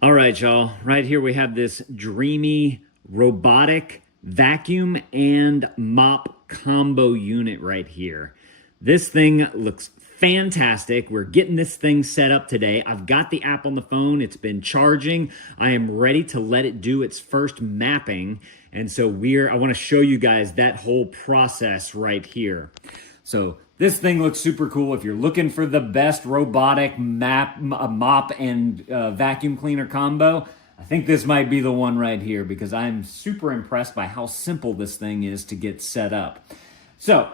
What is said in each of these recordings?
All right, y'all. Right here we have this Dreamy robotic vacuum and mop combo unit right here. This thing looks fantastic. We're getting this thing set up today. I've got the app on the phone. It's been charging. I am ready to let it do its first mapping. And so I want to show you guys that whole process right here. So this thing looks super cool. If you're looking for the best robotic mop and vacuum cleaner combo, I think this might be the one right here because I'm super impressed by how simple this thing is to get set up. So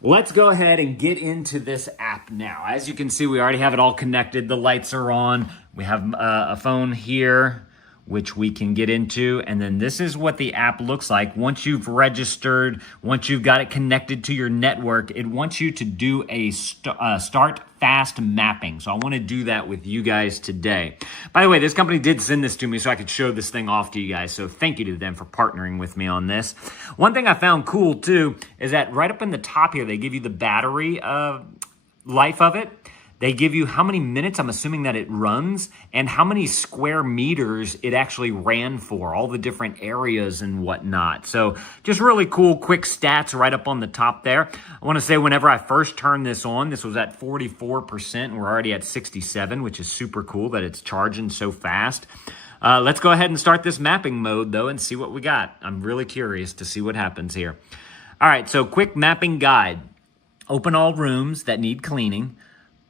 let's go ahead and get into this app now. As you can see, we already have it all connected. The lights are on. We have a phone here, which we can get into. And then this is what the app looks like. Once you've registered, once you've got it connected to your network, it wants you to do a start fast mapping. So I want to do that with you guys today. By the way, this company did send this to me so I could show this thing off to you guys. So thank you to them for partnering with me on this. One thing I found cool too is that right up in the top here, they give you the battery life of it. They give you how many minutes, I'm assuming that it runs, and how many square meters it actually ran for, all the different areas and whatnot. So just really cool, quick stats right up on the top there. I want to say whenever I first turned this on, this was at 44%, and we're already at 67, which is super cool that it's charging so fast. Let's go ahead and start this mapping mode, though, and see what we got. I'm really curious to see what happens here. All right, so quick mapping guide. Open all rooms that need cleaning.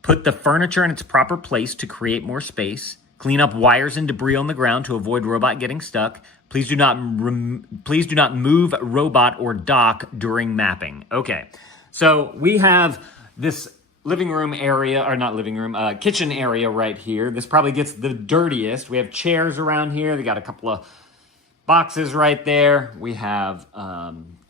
Put the furniture in its proper place to create more space. Clean up wires and debris on the ground to avoid robot getting stuck. Please do not move robot or dock during mapping. Okay, so we have this living room area, or not living room, kitchen area right here. This probably gets the dirtiest. We have chairs around here. They got a couple of boxes right there. We have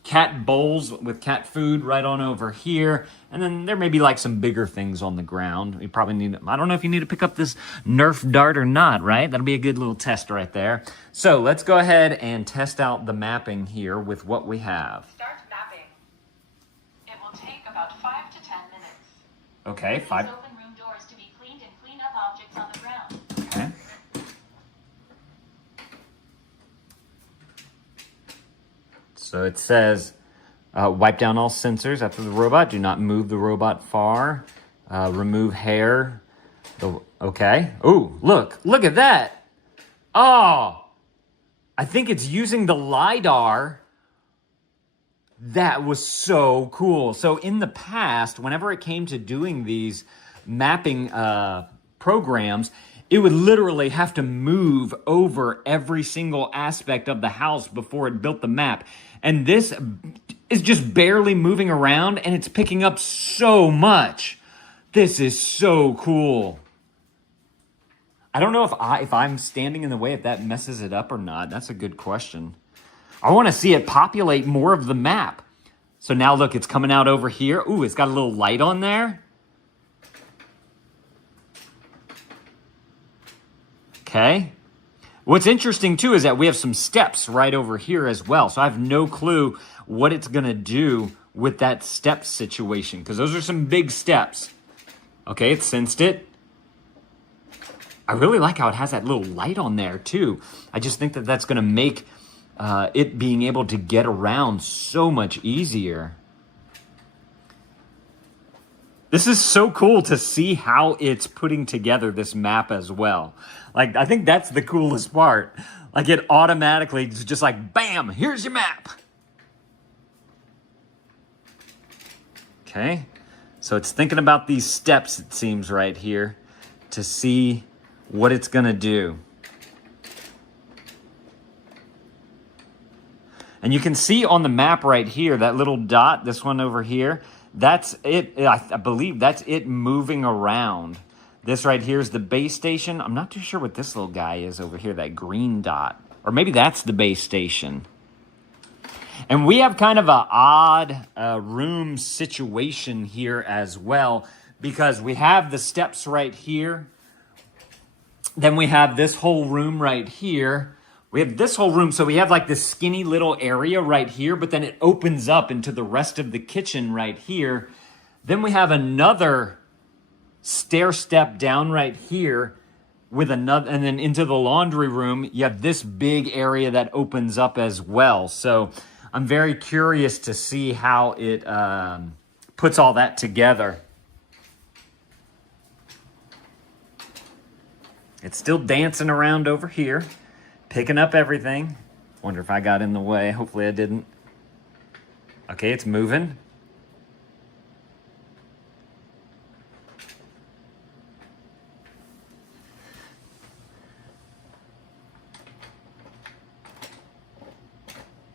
cat bowls with cat food right on over here. And then there may be like some bigger things on the ground. You probably need, I don't know if you need to pick up this Nerf dart or not, right? That'll be a good little test right there. So let's go ahead and test out the mapping here with what we have. Start mapping. It will take about 5 to 10 minutes. Okay, Please open room doors to be cleaned and clean up objects on the ground. Okay. So it says, wipe down all sensors after the robot. Do not move the robot far. Remove hair. Okay. Oh, look at that. Oh, I think it's using the LiDAR. That was so cool. So in the past, whenever it came to doing these mapping programs, it would literally have to move over every single aspect of the house before it built the map. And this is just barely moving around and it's picking up so much. This is so cool. I don't know if I'm standing in the way, if that messes it up or not. That's a good question. I want to see it populate more of the map. So now look, it's coming out over here. Ooh, it's got a little light on there. Okay. What's interesting too is that we have some steps right over here as well. So I have no clue what it's going to do with that step situation because those are some big steps. Okay, it sensed it. I really like how it has that little light on there too. I just think that that's going to make it being able to get around so much easier. This is so cool to see how it's putting together this map as well. Like, I think that's the coolest part. Like, it automatically is just like, bam, here's your map. Okay, so it's thinking about these steps, it seems, right here to see what it's gonna do. And you can see on the map right here, that little dot, this one over here, that's it. I believe that's it moving around. This right here is the base station. I'm not too sure what this little guy is over here, that green dot. Or maybe that's the base station. And we have kind of an odd room situation here as well because we have the steps right here. Then we have this whole room right here. We have this whole room, so we have like this skinny little area right here, but then it opens up into the rest of the kitchen right here. Then we have another stair step down right here with another, and then into the laundry room, you have this big area that opens up as well. So I'm very curious to see how it puts all that together. It's still dancing around over here, picking up everything. Wonder if I got in the way. Hopefully I didn't. Okay, it's moving.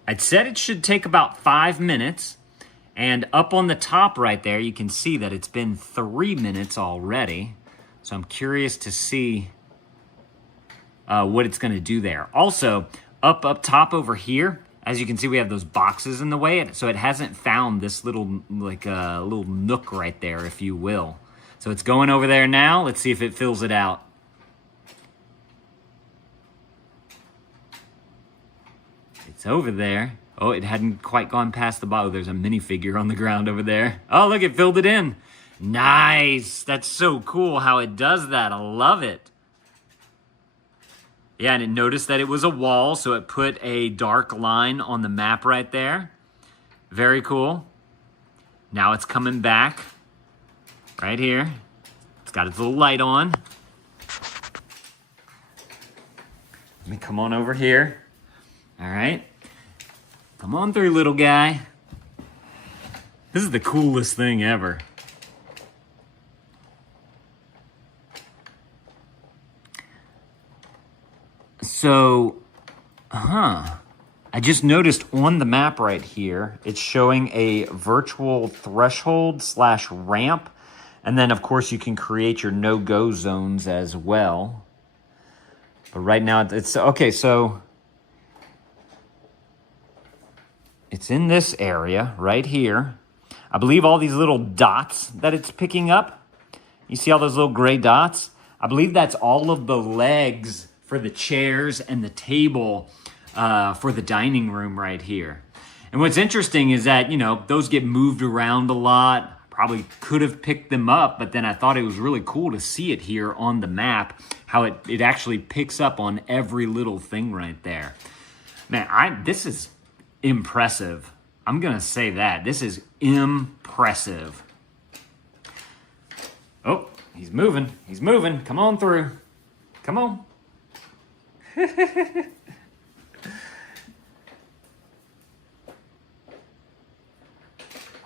I'd said it should take about 5 minutes. And up on the top right there, you can see that it's been 3 minutes already. So I'm curious to see what it's going to do there. Also, up top over here, as you can see, we have those boxes in the way, so it hasn't found this little, like a little nook right there, if you will. So it's going over there now. Let's see if it fills it out. It's over there. Oh, it hadn't quite gone past the bottom. There's a minifigure on the ground over there. Oh, look, it filled it in. Nice. That's so cool how it does that. I love it. Yeah, and it noticed that it was a wall, so it put a dark line on the map right there. Very cool. Now it's coming back right here. It's got its little light on. Let me come on over here. All right. Come on through, little guy. This is the coolest thing ever. So, I just noticed on the map right here, it's showing a virtual threshold / ramp. And then, of course, you can create your no-go zones as well. But right now, it's okay, so it's in this area right here. I believe all these little dots that it's picking up, you see all those little gray dots? I believe that's all of the legs for the chairs and the table for the dining room right here. And what's interesting is that, you know, those get moved around a lot. Probably could have picked them up, but then I thought it was really cool to see it here on the map, how it actually picks up on every little thing right there. Man, this is impressive. I'm gonna say that. This is impressive. Oh, he's moving. He's moving. Come on through. Come on. I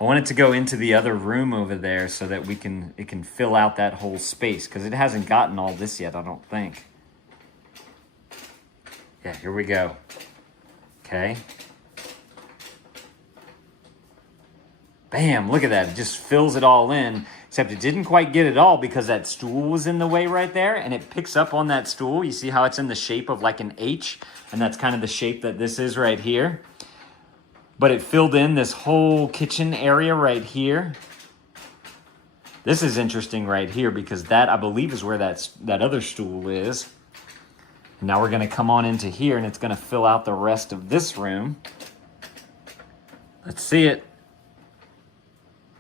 want it to go into the other room over there so that it can fill out that whole space, because it hasn't gotten all this yet, I don't think. Yeah, here we go. Okay. Bam, look at that. It just fills it all in, except it didn't quite get it all because that stool was in the way right there, and it picks up on that stool. You see how it's in the shape of like an H, and that's kind of the shape that this is right here. But it filled in this whole kitchen area right here. This is interesting right here because that, I believe, is where that other stool is. And now we're going to come on into here, and it's going to fill out the rest of this room. Let's see it.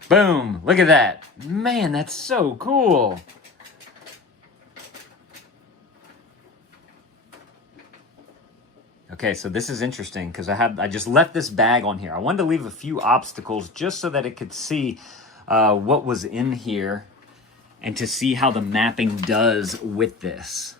Boom, look at that. Man, that's so cool. Okay, so this is interesting because I just left this bag on here. I wanted to leave a few obstacles just so that it could see what was in here and to see how the mapping does with this.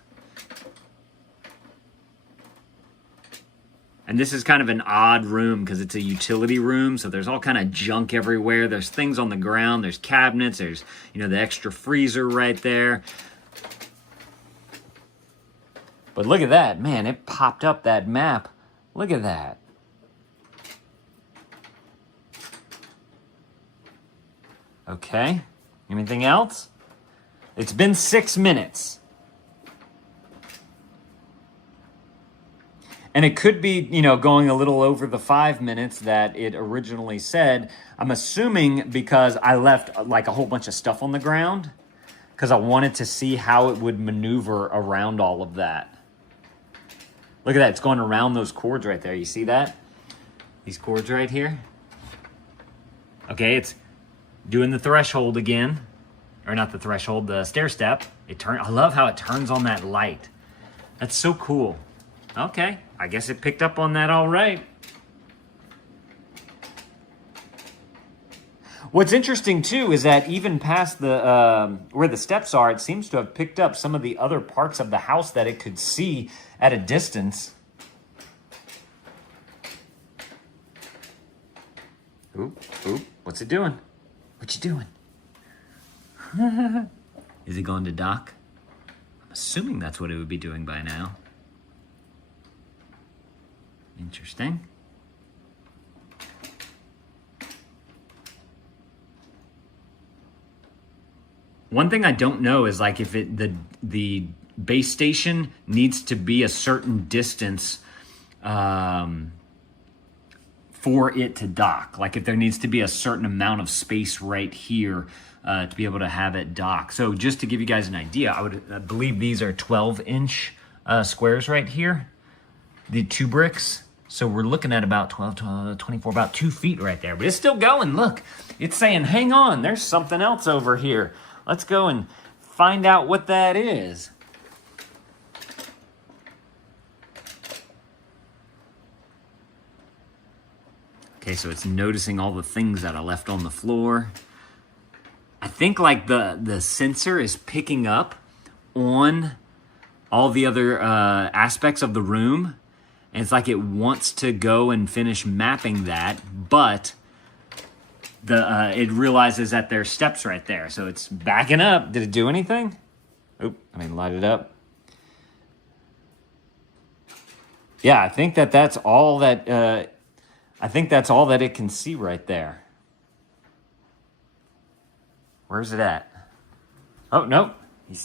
And this is kind of an odd room because it's a utility room, so there's all kind of junk everywhere. There's things on the ground, there's cabinets, there's, you know, the extra freezer right there. But look at that, man, it popped up that map. Look at that. Okay, anything else? It's been 6 minutes. And it could be, you know, going a little over the 5 minutes that it originally said. I'm assuming because I left like a whole bunch of stuff on the ground because I wanted to see how it would maneuver around all of that. Look at that, it's going around those cords right there. You see that? These cords right here. Okay, it's doing the threshold again. Or not the threshold, the stair step. I love how it turns on that light. That's so cool. Okay, I guess it picked up on that all right. What's interesting too is that even past the where the steps are, it seems to have picked up some of the other parts of the house that it could see at a distance. Oop, oop, what's it doing? What you doing? Is it going to dock? I'm assuming that's what it would be doing by now. Interesting. One thing I don't know is like if the base station needs to be a certain distance for it to dock. Like if there needs to be a certain amount of space right here to be able to have it dock. So just to give you guys an idea, I believe these are 12-inch squares right here, the 2 bricks. So we're looking at about 12, 24, about 2 feet right there. But it's still going, look. It's saying, hang on, there's something else over here. Let's go and find out what that is. Okay, so it's noticing all the things that I left on the floor. I think like the sensor is picking up on all the other aspects of the room. And it's like it wants to go and finish mapping that, but it realizes that there's steps right there. So it's backing up. Did it do anything? Oop, light it up. Yeah, I think that's all that it can see right there. Where's it at? Oh, no.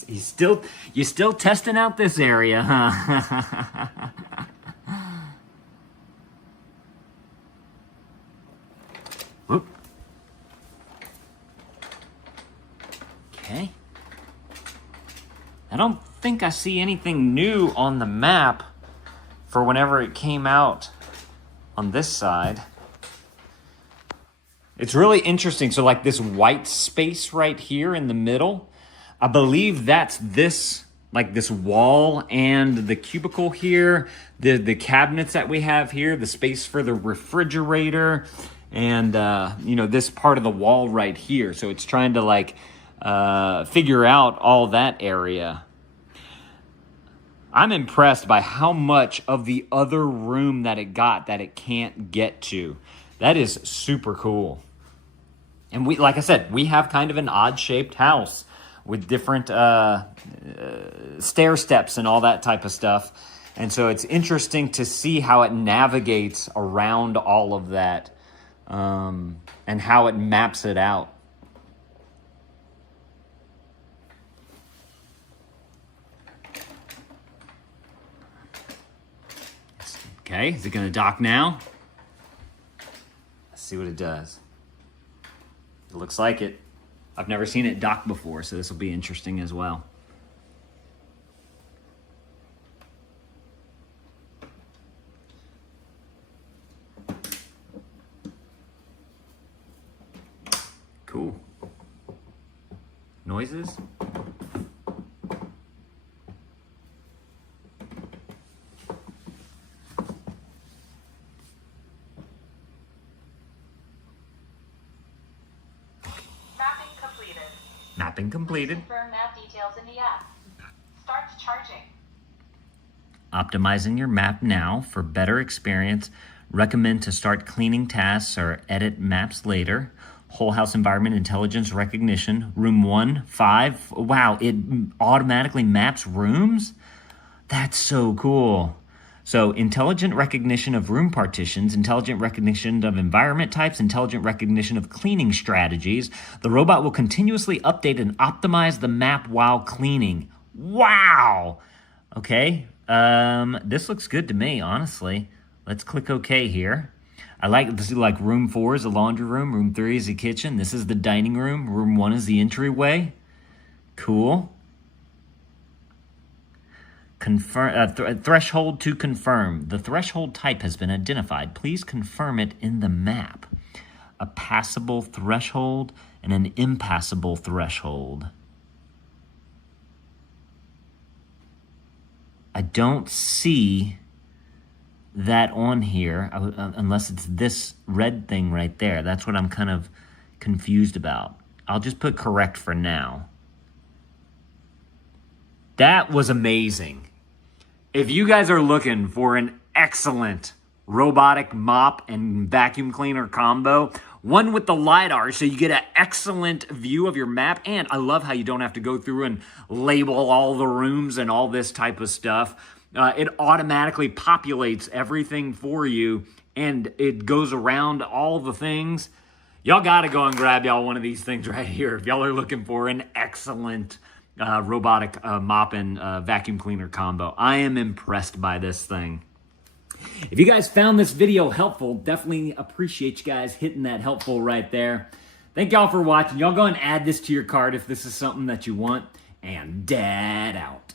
You're still testing out this area, huh? Whoop. Okay. I don't think I see anything new on the map for whenever it came out on this side. It's really interesting. So like this white space right here in the middle, I believe that's this, like this wall and the cubicle here, the cabinets that we have here, the space for the refrigerator, and this part of the wall right here. So it's trying to like figure out all that area. I'm impressed by how much of the other room that it got that it can't get to. That is super cool. And like I said, we have kind of an odd-shaped house with different stair steps and all that type of stuff. And so it's interesting to see how it navigates around all of that and how it maps it out. Okay, is it going to dock now? Let's see what it does. It looks like it. I've never seen it dock before, so this will be interesting as well. Cool. Noises? Mapping completed. Confirm map details in the app. Start charging. Optimizing your map now for better experience. Recommend to start cleaning tasks or edit maps later. Whole house environment intelligence recognition. Room 1, 5. Wow, it automatically maps rooms? That's so cool. So intelligent recognition of room partitions, intelligent recognition of environment types, intelligent recognition of cleaning strategies. The robot will continuously update and optimize the map while cleaning. Wow. Okay. This looks good to me, honestly. Let's click OK here. I like this. Like room 4 is the laundry room. Room 3 is the kitchen. This is the dining room. Room 1 is the entryway. Cool. Threshold to confirm. The threshold type has been identified. Please confirm it in the map. A passable threshold and an impassable threshold. I don't see that on here, unless it's this red thing right there. That's what I'm kind of confused about. I'll just put correct for now. That was amazing. If you guys are looking for an excellent robotic mop and vacuum cleaner combo, one with the LiDAR, so you get an excellent view of your map. And I love how you don't have to go through and label all the rooms and all this type of stuff. It automatically populates everything for you, and it goes around all the things. Y'all got to go and grab y'all one of these things right here if y'all are looking for an excellent robotic mop and vacuum cleaner combo. I am impressed by this thing. If you guys found this video helpful, definitely appreciate you guys hitting that helpful right there. Thank y'all for watching. Y'all go and add this to your cart if this is something that you want. And Dad out.